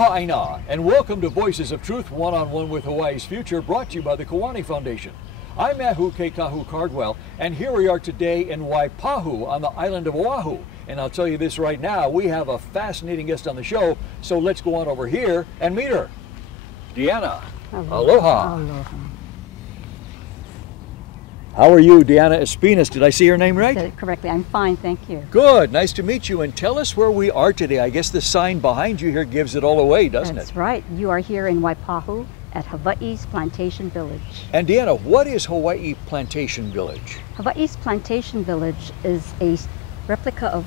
Aloha Aina, and welcome to Voices of Truth, one-on-one with Hawaii's future, brought to you by the Kiwani Foundation. I'm Mahu Keikahu Cardwell, and here we are today in Waipahu on the island of Oahu. And I'll tell you this right now, we have a fascinating guest on the show, so let's go on over here and meet her. Deanna, aloha. Aloha. How are you, Deanna Espinas? Did I see your name right? Said it correctly. I'm fine, thank you. Good, nice to meet you, and tell us where we are today. I guess the sign behind you here gives it all away, doesn't That's it? right. You are here in Waipahu at Hawaii's Plantation Village. And Deanna, what is Hawaii Plantation Village? Hawaii's Plantation Village is a replica of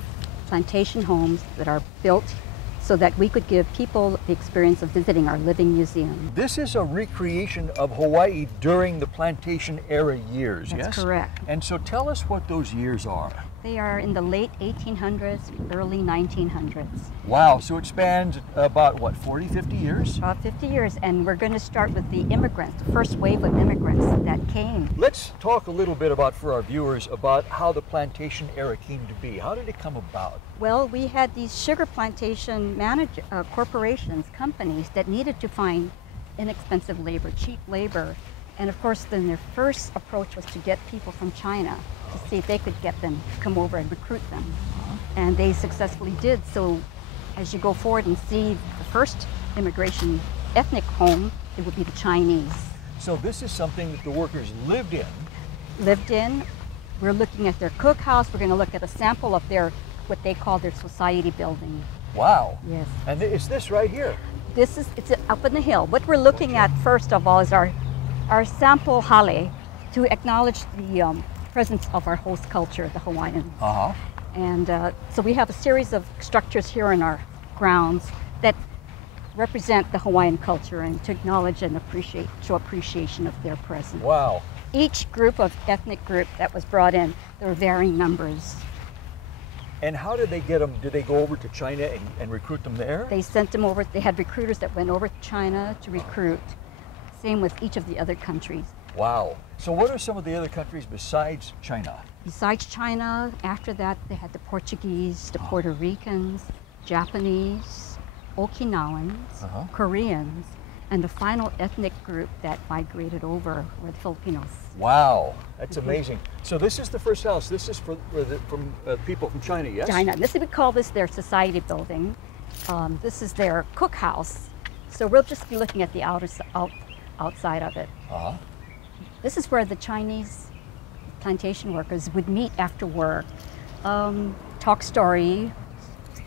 plantation homes that are built so that we could give people the experience of visiting our living museum. This is a recreation of Hawaii during the plantation era years, yes? That's correct. And so tell us what those years are. They are in the late 1800s, early 1900s. Wow, so it spans about, what, 40, 50 years? About 50 years, and we're going to start with the immigrants, the first wave of immigrants that came. Let's talk a little bit about, for our viewers, about how the plantation era came to be. How did it come about? Well, we had these sugar plantation corporations, companies that needed to find inexpensive labor, cheap labor. And of course, then their first approach was to get people from China to see if they could get them to come over and recruit them. And they successfully did. So as you go forward and see the first immigration ethnic home, it would be the Chinese. So this is something that the workers lived in. Lived in. We're looking at their cookhouse. We're going to look at a sample of their, what they call their society building. Wow. Yes. And is this right here? It's up in the hill. What we're looking at first of all is our sample hale to acknowledge the presence of our host culture, the Hawaiians. And so we have a series of structures here in our grounds that represent the Hawaiian culture and to acknowledge and show appreciation of their presence. Wow. Each group of ethnic group that was brought in, there were varying numbers. And how did they get them? Did they go over to China and recruit them there? They sent them over. They had recruiters that went over to China to recruit. Same with each of the other countries. Wow. So what are some of the other countries besides China? Besides China, after that, they had the Portuguese, the Puerto Ricans, Japanese, Okinawans, Koreans, and the final ethnic group that migrated over were the Filipinos. Wow, that's amazing. So this is the first house. This is from people from China, yes? China. We call this their society building. This is their cookhouse. So we'll just be looking at the outside of it. This is where the Chinese plantation workers would meet after work, talk story,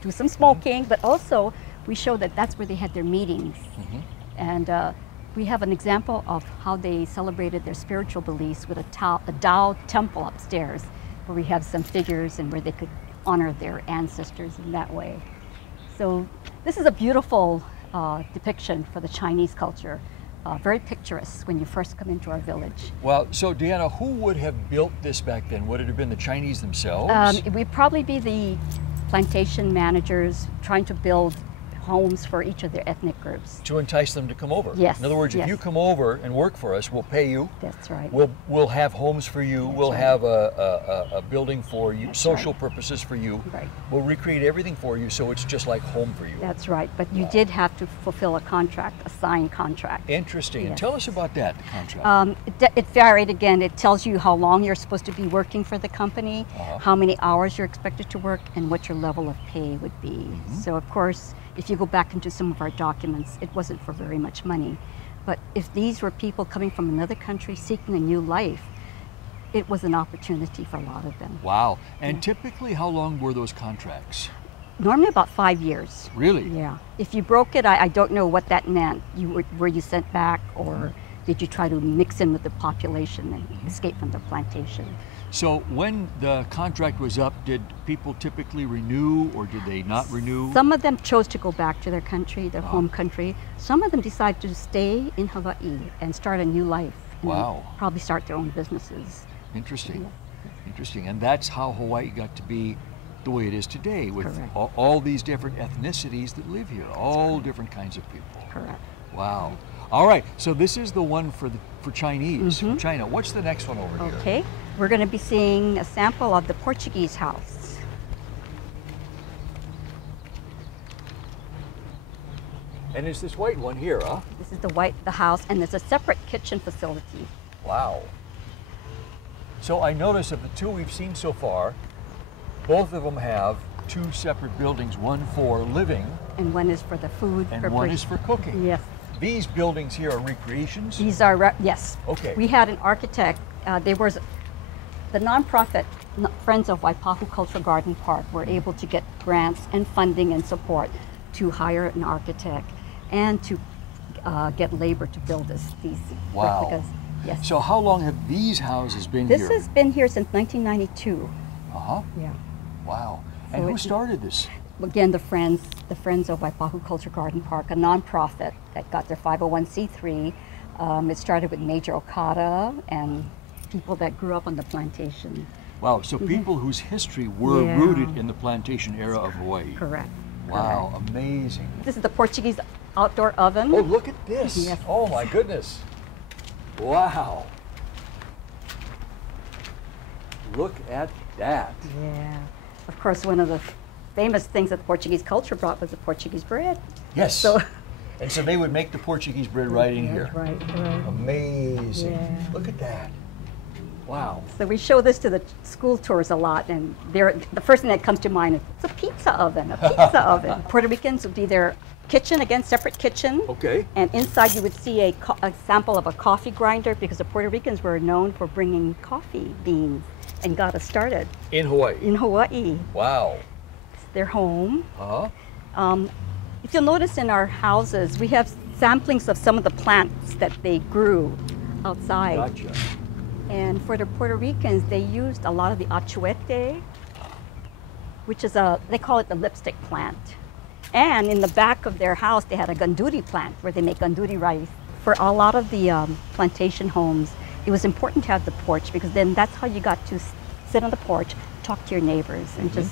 do some smoking, but also we show that that's where they had their meetings. And we have an example of how they celebrated their spiritual beliefs with a Tao temple upstairs, where we have some figures and where they could honor their ancestors in that way. So this is a beautiful depiction for the Chinese culture. Very picturesque when you first come into our village. Well, so Deanna, who would have built this back then? Would it have been the Chinese themselves? It would probably be the plantation managers trying to build homes for each of their ethnic groups. To entice them to come over? Yes. In other words, if you come over and work for us, we'll pay you. That's right. We'll have homes for you. We'll have a building for you, social purposes for you. Right. We'll recreate everything for you so it's just like home for you. That's right. But you did have to fulfill a contract, a signed contract. Interesting. Yes. And tell us about that, the contract. It varied again. It tells you how long you're supposed to be working for the company, how many hours you're expected to work, and what your level of pay would be. So of course, if you go back into some of our documents, it wasn't for very much money. But if these were people coming from another country seeking a new life, it was an opportunity for a lot of them. Wow. And typically, how long were those contracts? Normally about 5 years. Really? Yeah. If you broke it, I don't know what that meant. Were you sent back, or did you try to mix in with the population and escape from the plantation? So when the contract was up, did people typically renew, or did they not renew? Some of them chose to go back to their country, their home country. Some of them decided to stay in Hawaii and start a new life. And probably start their own businesses. Interesting. Yeah. Interesting. And that's how Hawaii got to be the way it is today, with all these different ethnicities that live here, all different kinds of people. Correct. Wow. All right, so this is the one for Chinese, from China. What's the next one over here? Okay, we're going to be seeing a sample of the Portuguese house. And it's this white one here, huh? This is the house, and there's a separate kitchen facility. Wow. So I notice of the two we've seen so far, both of them have two separate buildings, one for living. And one is for the food. And one is for cooking. Yes. These buildings here are recreations? These are, yes. Okay. We had an architect, there was the nonprofit Friends of Waipahu Cultural Garden Park were able to get grants and funding and support to hire an architect and to get labor to build these replicas. Yes. So how long have these houses been This here? has been here since 1992. Uh-huh. Yeah. Wow. And So who started this? Again, the Friends of Waipahu Cultural Garden Park, a nonprofit that got their 501c3. It started with Major Okada and people that grew up on the plantation. Wow, so people whose history were rooted in the plantation era of Hawaii. Correct. Wow, Correct. amazing. This is the Portuguese outdoor oven. Oh, look at this. Yes. Oh my goodness. Wow. Look at that. Yeah. Of course, one of the famous things that Portuguese culture brought was the Portuguese bread. Yes. So, and so they would make the Portuguese bread right in here. Right. Amazing. Yeah. Look at that. Wow. So we show this to the school tours a lot, and the first thing that comes to mind is it's a pizza oven, Puerto Ricans would be their kitchen, again, separate kitchen. Okay. And inside you would see a sample of a coffee grinder, because the Puerto Ricans were known for bringing coffee beans and got us started. In Hawaii? In Hawaii. Wow. It's their home. Uh-huh. If you'll notice in our houses, we have samplings of some of the plants that they grew outside. Gotcha. And for the Puerto Ricans, they used a lot of the achuete, which is they call it the lipstick plant. And in the back of their house, they had a ganduri plant where they make ganduri rice. For a lot of the plantation homes, it was important to have the porch, because then that's how you got to sit on the porch, talk to your neighbors, and just,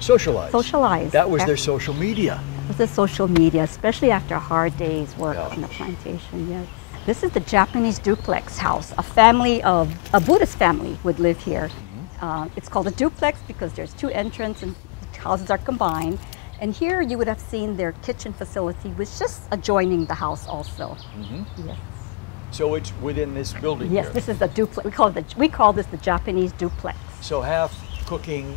socialize. That was their social media. It was the social media, especially after a hard day's work on the plantation, yes. This is the Japanese duplex house. A Buddhist family would live here. It's called a duplex because there's two entrances and the houses are combined. And here you would have seen their kitchen facility, which is just adjoining the house also. Yes. So it's within this building Yes, here. this is the duplex. We call this the Japanese duplex. So half cooking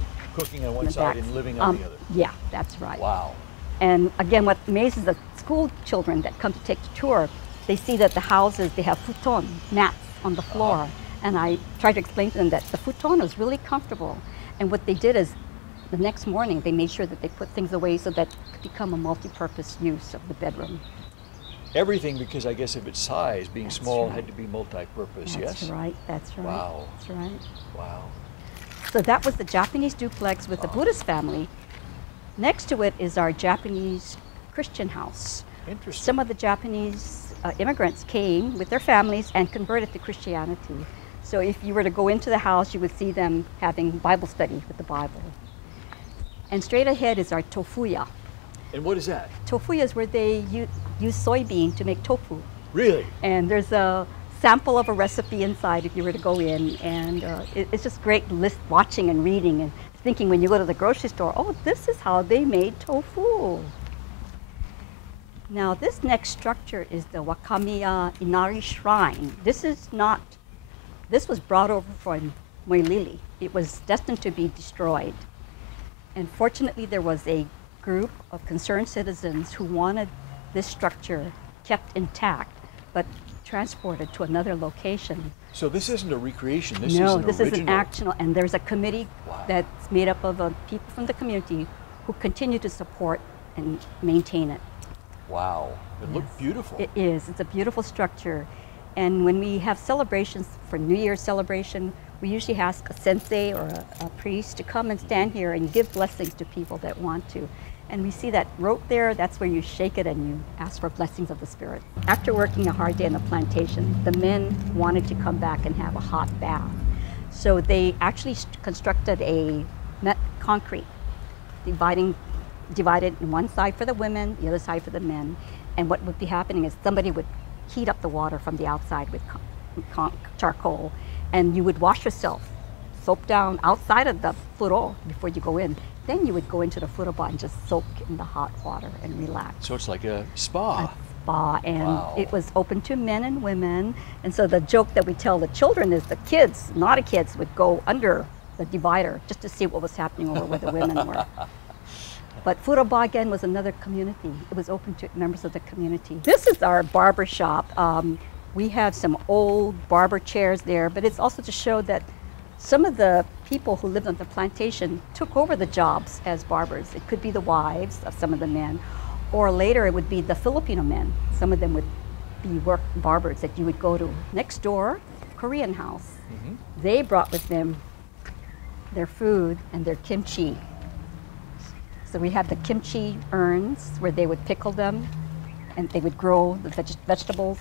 on one side and living on the other. Yeah, that's right. Wow. And again, what amazes the school children that come to take the tour, they see that the houses, they have futon, mats on the floor. And I try to explain to them that the futon is really comfortable. And what they did is, the next morning, they made sure that they put things away so that it could become a multi-purpose use of the bedroom. Everything, because I guess of its size, being small, right. had to be multi-purpose, yes? That's right, that's right. Wow. That's right. Wow. So that was the Japanese duplex with the Buddhist family. Next to it is our Japanese Christian house. Interesting. Some of the Japanese immigrants came with their families and converted to Christianity. So if you were to go into the house, you would see them having Bible study with the Bible. And straight ahead is our tofuya. And what is that? Tofuya is where they use soybean to make tofu. Really? And there's a sample of a recipe inside if you were to go in. And it's just great watching and reading and thinking when you go to the grocery store, oh, this is how they made tofu. Now this next structure is the Wakame Inari Shrine. This was brought over from Moilili. It was destined to be destroyed. And fortunately, there was a group of concerned citizens who wanted this structure kept intact, but transported to another location. So this isn't a recreation, this is No, an this original. is an actual, and there's a committee Wow. that's made up of people from the community who continue to support and maintain it. Wow. It looked beautiful. It is. It's a beautiful structure. And when we have celebrations, for New Year's celebration, we usually ask a sensei or a priest to come and stand here and give blessings to people that want to. And we see that rope there, that's where you shake it and you ask for blessings of the Spirit. After working a hard day on the plantation, the men wanted to come back and have a hot bath. So they actually constructed a concrete, divided in one side for the women, the other side for the men. And what would be happening is somebody would heat up the water from the outside with charcoal, and you would wash yourself, soap down outside of the furo before you go in, Then you would go into the furoba and just soak in the hot water and relax. So it's like a spa. Spa, and Wow. it was open to men and women. And so the joke that we tell the children is the kids, naughty kids, would go under the divider just to see what was happening over where the women were. But furoba again was another community. It was open to members of the community. This is our barber shop. We have some old barber chairs there, but it's also to show that some of the people who lived on the plantation took over the jobs as barbers. It could be the wives of some of the men, or later it would be the Filipino men. Some of them would be barbers that you would go to. Next door, Korean house. They brought with them their food and their kimchi. So we have the kimchi urns where they would pickle them and they would grow the vegetables.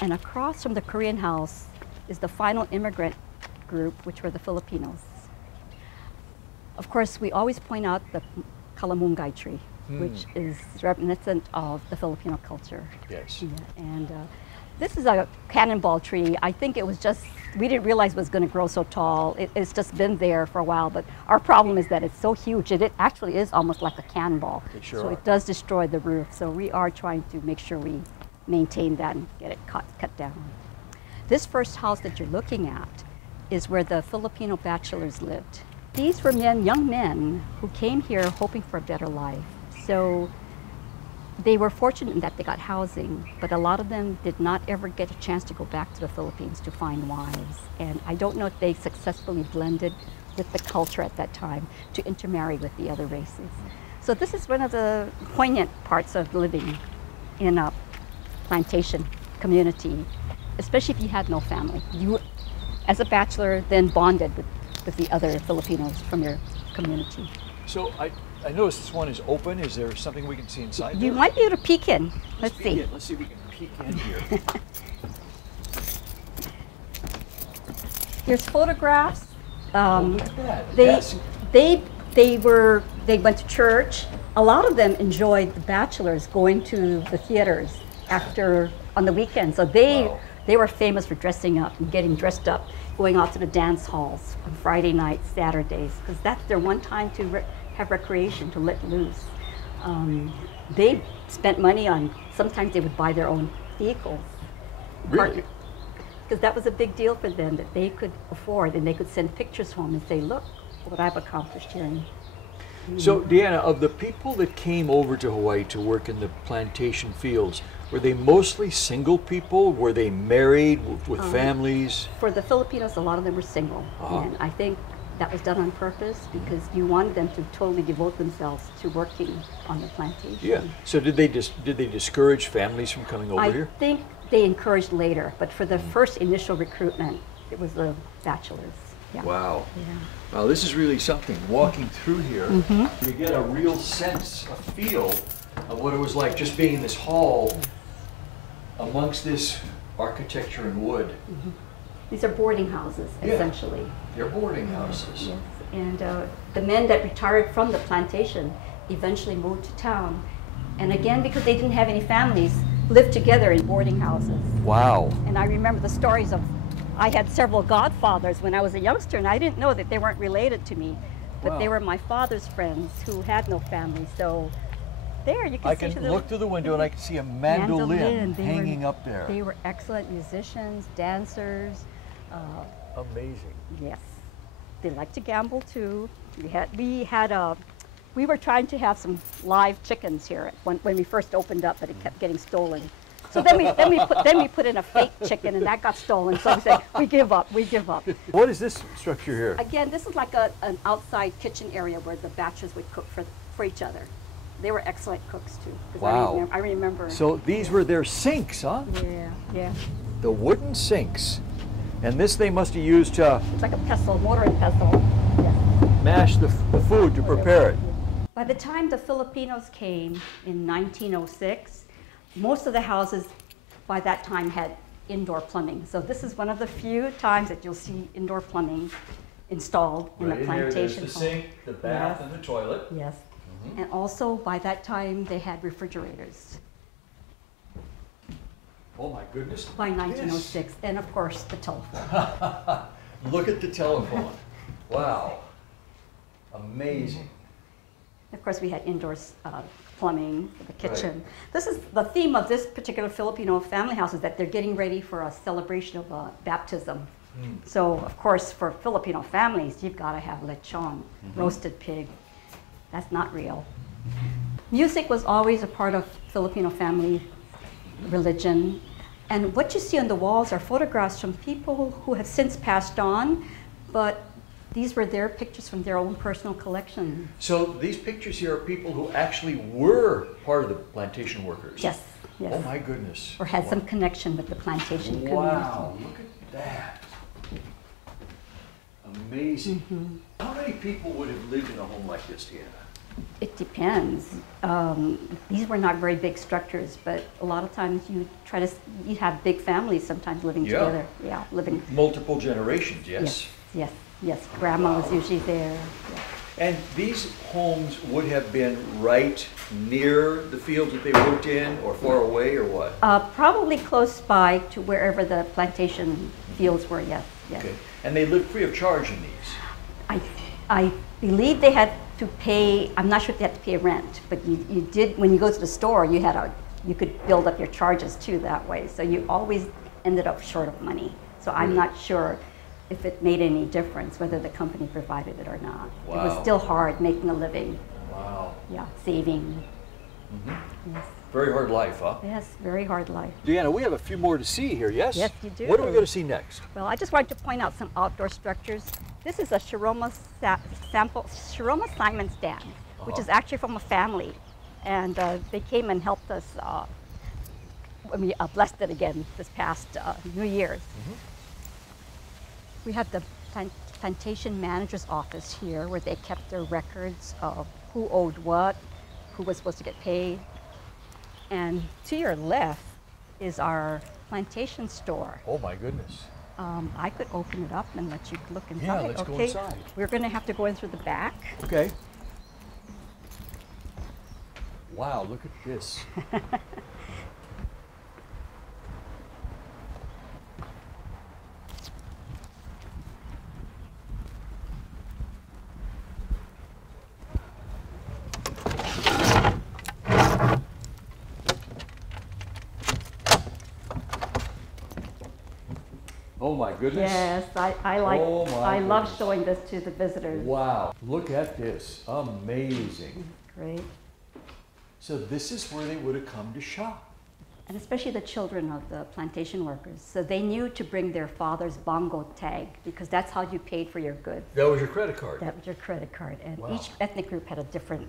And across from the Korean house is the final immigrant group, which were the Filipinos. Of course, we always point out the kalamungay tree, which is reminiscent of the Filipino culture. Yes. Yeah, and this is a cannonball tree. I think it was just, we didn't realize it was going to grow so tall. It's just been there for a while, but our problem is that it's so huge that it actually is almost like a cannonball. They sure so are. it does destroy the roof. So we are trying to make sure we maintain that and get it cut down. This first house that you're looking at is where the Filipino Bachelors lived. These were young men who came here hoping for a better life. So they were fortunate in that they got housing, but a lot of them did not ever get a chance to go back to the Philippines to find wives. And I don't know if they successfully blended with the culture at that time to intermarry with the other races. So this is one of the poignant parts of living in a plantation community, especially if you had no family. You, as a bachelor, then bonded with the other Filipinos from your community. So I noticed this one is open. Is there something we can see inside You there? might be able to peek in. Let's peek see. in. Let's see if we can peek in here. Here's photographs. Look at that. They, Yes. they went to church. A lot of them enjoyed the bachelors going to the theaters after on the weekends. So they were famous for dressing up and getting dressed up, going out to the dance halls on Friday nights, Saturdays, because that's their one time to have recreation, to let loose. They spent money on, sometimes they would buy their own vehicles. Really? Because that was a big deal for them, that they could afford, and they could send pictures home and say, look what I've accomplished here. So, Deanna, of the people that came over to Hawaii to work in the plantation fields, were they mostly single people? Were they married with families? For the Filipinos, a lot of them were single. And I think that was done on purpose because you wanted them to totally devote themselves to working on the plantation. Yeah. So did they discourage families from coming over here? I think they encouraged later, but for the first initial recruitment, it was the bachelors. Yeah. Wow. Yeah. Wow, this is really something. Walking through here, you get a real sense, a feel of what it was like just being in this hall amongst this architecture and wood. These are boarding houses, essentially. They're boarding houses. Yes. And the men that retired from the plantation eventually moved to town. And again, because they didn't have any families, lived together in boarding houses. Wow. And I remember the stories of, I had several godfathers when I was a youngster, and I didn't know that they weren't related to me, but they were my father's friends who had no family. So there, you can I see can look through the window and I can see a mandolin hanging up there. They were excellent musicians, dancers. Amazing. Yes, they liked to gamble too. We were trying to have some live chickens here when we first opened up, but it kept getting stolen. So then we put in a fake chicken, and that got stolen. So we said, we give up. What is this structure here? Again, this is like an outside kitchen area where the bachelors would cook for each other. They were excellent cooks too. 'Cause Wow. I remember. So these were their sinks, huh? Yeah. The wooden sinks. And this they must have used to It's like a pestle, mortar and pestle. Yes. mash the food to prepare it. By the time the Filipinos came in 1906, most of the houses by that time had indoor plumbing. So this is one of the few times that you'll see indoor plumbing installed in a plantation home. sink, the bath, and the toilet. Yes. And also by that time they had refrigerators Oh my goodness. by 1906, and of course the telephone. Look at the telephone. Wow. Amazing. Of course, we had indoor plumbing for the kitchen. Right. This is the theme of this particular Filipino family house, is that they're getting ready for a celebration of baptism. So, of course, for Filipino families, you've got to have lechon, roasted pig. That's not real. Music was always a part of Filipino family religion. And what you see on the walls are photographs from people who have since passed on, but these were their pictures from their own personal collection. So these pictures here are people who actually were part of the plantation workers? Yes, yes. Oh my goodness. Or had some connection with the plantation community. Wow, look at that. Amazing. How many people would have lived in a home like this, Deanna? It depends. These were not very big structures, but a lot of times you have big families sometimes living together. Yeah, living. Multiple generations, yes? Yes, yes. Grandma was usually there. Yeah. And these homes would have been right near the fields that they worked in, or far away, or what? Probably close by to wherever the plantation fields were, yes. Yes. Okay. And they lived free of charge in these? I believe they had to pay, I'm not sure if they had to pay rent, but you did, when you go to the store, you could build up your charges too that way. So you always ended up short of money. So I'm not sure if it made any difference whether the company provided it or not. Wow. It was still hard making a living. Wow. Yeah, saving. Yes. Very hard life, huh? Yes, very hard life. Deanna, we have a few more to see here, yes? Yes, you do. What are we going to see next? Well, I just wanted to point out some outdoor structures. This is a Shiroma Simon stand, which is actually from a family. And they came and helped us when we blessed it again this past New Year's. We have the plantation manager's office here, where they kept their records of who owed what, who was supposed to get paid. And to your left is our plantation store. Oh my goodness. I could open it up and let you look inside. Yeah, let's go inside. We're going to have to go in through the back. Okay. Wow, look at this. Oh my goodness. Yes, I love showing this to the visitors. Wow, look at this. Amazing. Great. So this is where they would have come to shop. And especially the children of the plantation workers. So they knew to bring their father's bongo tag, because that's how you paid for your goods. That was your credit card? That was your credit card. And each ethnic group had a different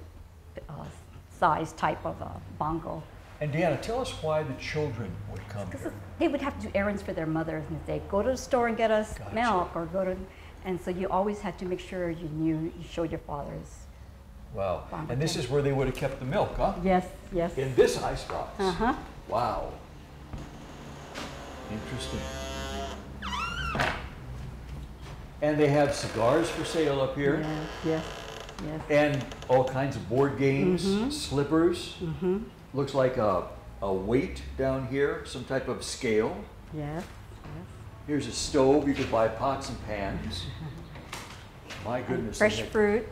size type of bongo. And Deanna, tell us why the children would come here. They would have to do errands for their mothers, and they'd go to the store and get us milk, or go to, and so you always had to make sure you showed your father's. Wow. And this is where they would have kept the milk, huh? Yes, yes. In this icebox. Wow. Interesting. And they have cigars for sale up here. Yes, yes, yes. And all kinds of board games, slippers. Looks like a weight down here, some type of scale. Yes, yes. Here's a stove. You could buy pots and pans. My goodness. Fresh fruit,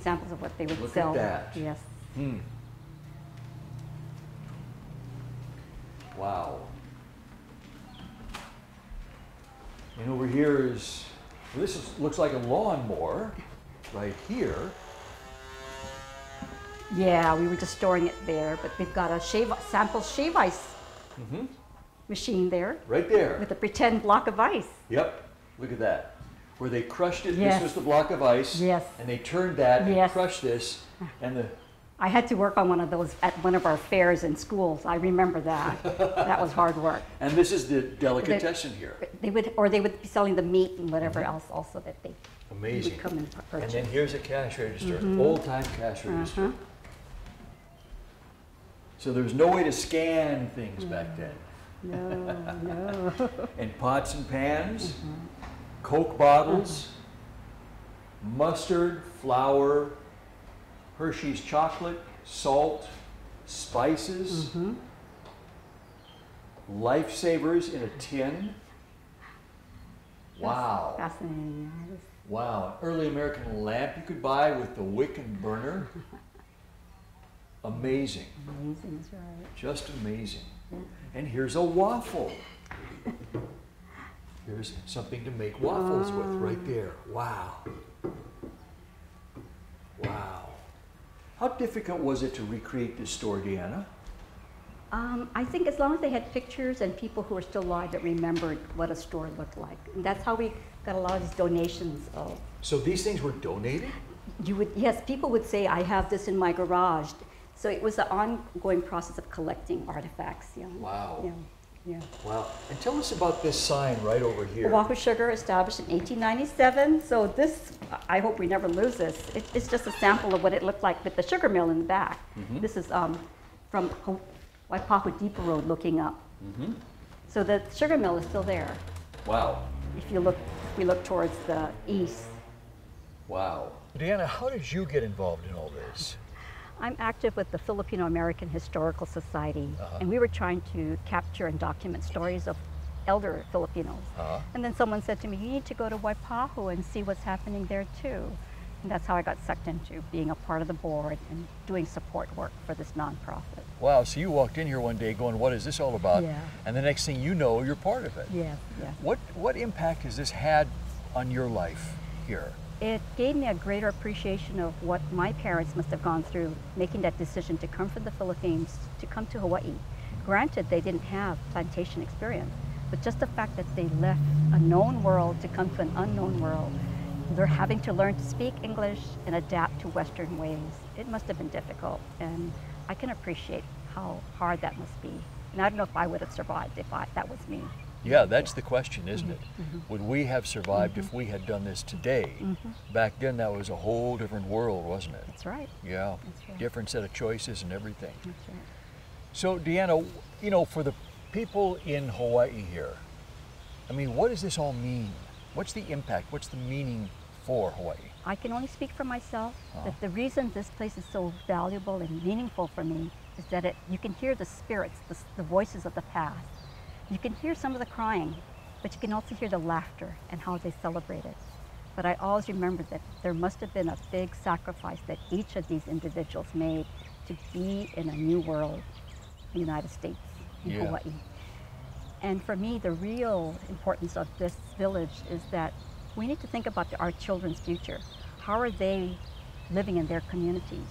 samples of what they would sell. Look at that. Yes. Wow. And over here is, well, looks like a lawnmower right here. Yeah, we were just storing it there, but we've got a sample shave ice machine there. Right there. With a pretend block of ice. Yep, look at that. Where they crushed it, this was the block of ice. Yes. And they turned that and crushed this, and I had to work on one of those at one of our fairs in schools. I remember that. That was hard work. And this is the delicatessen here. They would be selling the meat and whatever else also that they would come and purchase. And then here's a cash register, old-time cash register. So there was no way to scan things back then. No. And pots and pans, Coke bottles, mustard, flour, Hershey's chocolate, salt, spices, Lifesavers in a tin. Wow. Fascinating. Wow, an early American lamp you could buy with the wick and burner. Amazing. Amazing, that's right. Just amazing. Yeah. And here's a waffle. Here's something to make waffles with right there. Wow. Wow. How difficult was it to recreate this store, Deanna? I think as long as they had pictures and people who are still alive that remembered what a store looked like. And that's how we got a lot of these donations of. So these things were donated? Yes, people would say, I have this in my garage. So it was an ongoing process of collecting artifacts. Yeah. Wow. Yeah. Yeah. Wow. And tell us about this sign right over here. Oahu Sugar, established in 1897. So this, I hope we never lose this. It's just a sample of what it looked like with the sugar mill in the back. Mm-hmm. This is from Waipahu Depot Road looking up. Mm-hmm. So the sugar mill is still there. Wow. If we look towards the east. Wow. Deanna, how did you get involved in all this? I'm active with the Filipino American Historical Society, and we were trying to capture and document stories of elder Filipinos. And then someone said to me, you need to go to Waipahu and see what's happening there too. And that's how I got sucked into being a part of the board and doing support work for this nonprofit. Wow, so you walked in here one day going, what is this all about? Yeah. And the next thing you know, you're part of it. Yeah, yeah. What impact has this had on your life here? It gave me a greater appreciation of what my parents must have gone through, making that decision to come from the Philippines, to come to Hawaii. Granted, they didn't have plantation experience, but just the fact that they left a known world to come to an unknown world, they're having to learn to speak English and adapt to Western ways. It must have been difficult, and I can appreciate how hard that must be. And I don't know if I would have survived if that was me. Yeah, that's the question, isn't it? Mm-hmm. Would we have survived if we had done this today? Back then, that was a whole different world, wasn't it? That's right. Yeah, That's right. different set of choices and everything. That's right. So, Deanna, you know, for the people in Hawaii here, I mean, what does this all mean? What's the impact? What's the meaning for Hawaii? I can only speak for myself, that the reason this place is so valuable and meaningful for me is that you can hear the spirits, the voices of the past. You can hear some of the crying, but you can also hear the laughter and how they celebrate it. But I always remember that there must have been a big sacrifice that each of these individuals made to be in a new world, the United States, in Hawaii. And for me, the real importance of this village is that we need to think about our children's future. How are they living in their communities?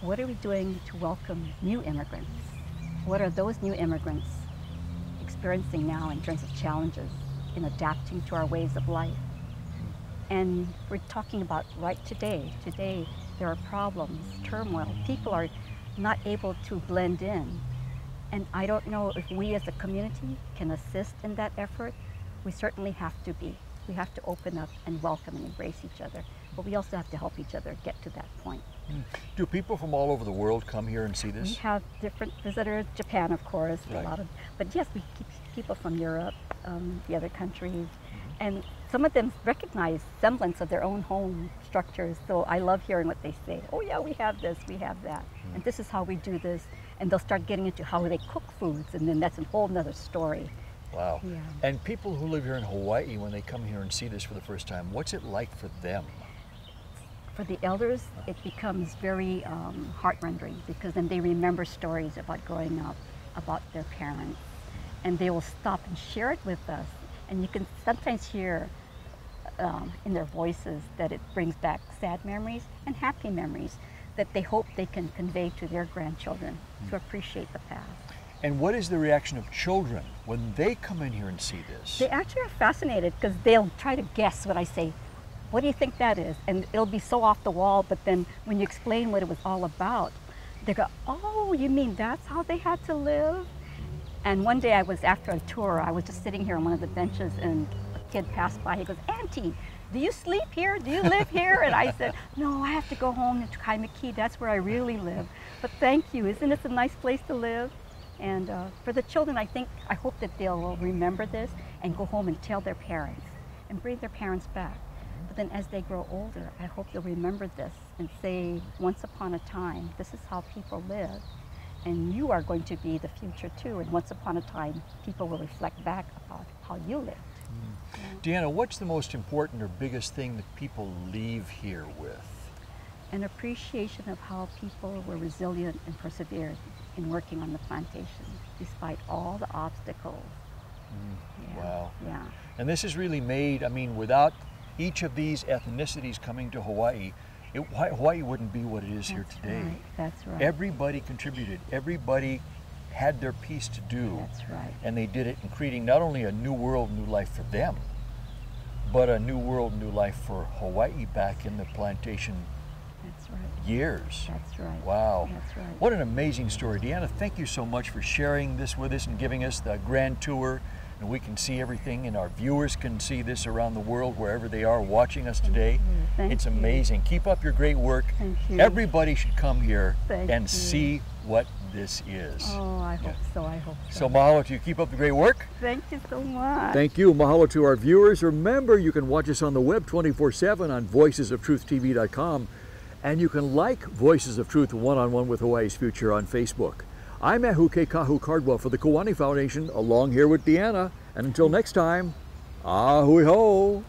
What are we doing to welcome new immigrants? What are those new immigrants experiencing now in terms of challenges in adapting to our ways of life? And we're talking about right today. Today, there are problems, turmoil. People are not able to blend in. And I don't know if we as a community can assist in that effort. We certainly have to be. We have to open up and welcome and embrace each other. But we also have to help each other get to that point. Do people from all over the world come here and see this? We have different visitors, Japan of course, right. But yes, we keep people from Europe, the other countries, and some of them recognize semblance of their own home structures. So I love hearing what they say. Oh yeah, we have this, we have that, and this is how we do this. And they'll start getting into how they cook foods, and then that's a whole nother story. Wow. Yeah. And people who live here in Hawaii, when they come here and see this for the first time, what's it like for them? For the elders, it becomes very heart-rending, because then they remember stories about growing up, about their parents, and they will stop and share it with us. And you can sometimes hear in their voices that it brings back sad memories and happy memories that they hope they can convey to their grandchildren to appreciate the past. And what is the reaction of children when they come in here and see this? They actually are fascinated, because they'll try to guess what I say. What do you think that is? And it'll be so off the wall, but then when you explain what it was all about, they go, oh, you mean that's how they had to live? And one day I was, after a tour, I was just sitting here on one of the benches, and a kid passed by. He goes, Auntie, do you sleep here? Do you live here? And I said, no, I have to go home to Kaimaki. That's where I really live. But thank you. Isn't this a nice place to live? And for the children, I hope that they'll remember this and go home and tell their parents and bring their parents back. But then as they grow older, I hope they'll remember this and say, once upon a time, this is how people lived. And you are going to be the future too. And once upon a time, people will reflect back about how you lived. Deanna, what's the most important or biggest thing that people leave here with? An appreciation of how people were resilient and persevered in working on the plantation, despite all the obstacles. Yeah. Wow. Yeah. And this is really made, I mean, without each of these ethnicities coming to Hawaii, Hawaii wouldn't be what it is here today. Right. That's right. Everybody contributed. Everybody had their piece to do. That's right. And they did it in creating not only a new world, new life for them, but a new world, new life for Hawaii back in the plantation That's right. years. That's right. Wow. That's right. What an amazing story. Deanna, thank you so much for sharing this with us and giving us the grand tour. And we can see everything, and our viewers can see this around the world, wherever they are watching us today. It's amazing. Keep up your great work. Thank you. Everybody should come here Thank and you. see what this is. Oh, I hope so. I hope so. So mahalo to you. Keep up the great work. Thank you so much. Thank you. Mahalo to our viewers. Remember, you can watch us on the web 24/7 on voicesoftruth.tv.com, and you can like Voices of Truth One-on-One with Hawaii's Future on Facebook. I'm Ahu Kahu Cardwell for the Kiwani Foundation, along here with Deanna. And until next time, ahui ho!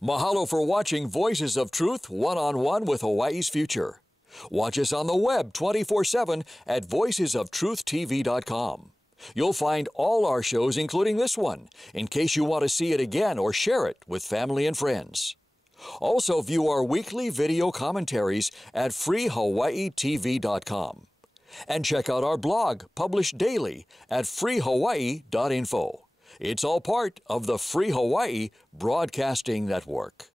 Mahalo for watching Voices of Truth One-on-One with Hawaii's Future. Watch us on the web 24/7 at voicesoftruth.tv.com. You'll find all our shows, including this one, in case you want to see it again or share it with family and friends. Also view our weekly video commentaries at freehawaiitv.com. And check out our blog, published daily, at freehawaii.info. It's all part of the Free Hawaii Broadcasting Network.